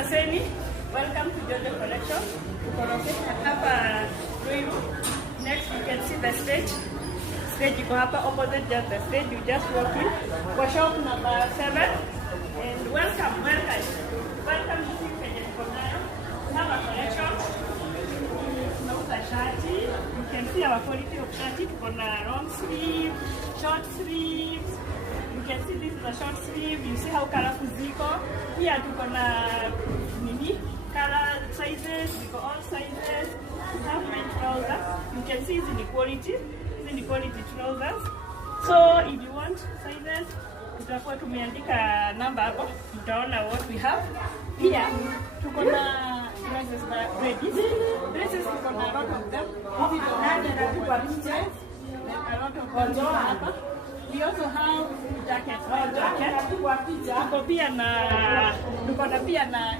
Saseni, welcome to Jojo Collection. Hapa next you can see the stage. Stage iko hapa opposite just the stage. You just walk in. Kwa shop number 7. And welcome. Welcome to see Kenya Konayo. Have a collection. Nauza shati. You can see our quality of shati. Tuko na long sleeve, short sleeves. You can see this is a short sleeve. You see how colorful ziko. Here tuko na color sizes, we got all sizes. We have my trousers. You can see it's in the quality trousers. So if you want sizes, tutakuwa tumeandika number hapo. Utaona what we have. Here tuko na dresses na ladies. Dresses tuko na a lot of them. Hizi ndo kwa pictures. A lot of them hapa. We also have jackets. Tuko pia na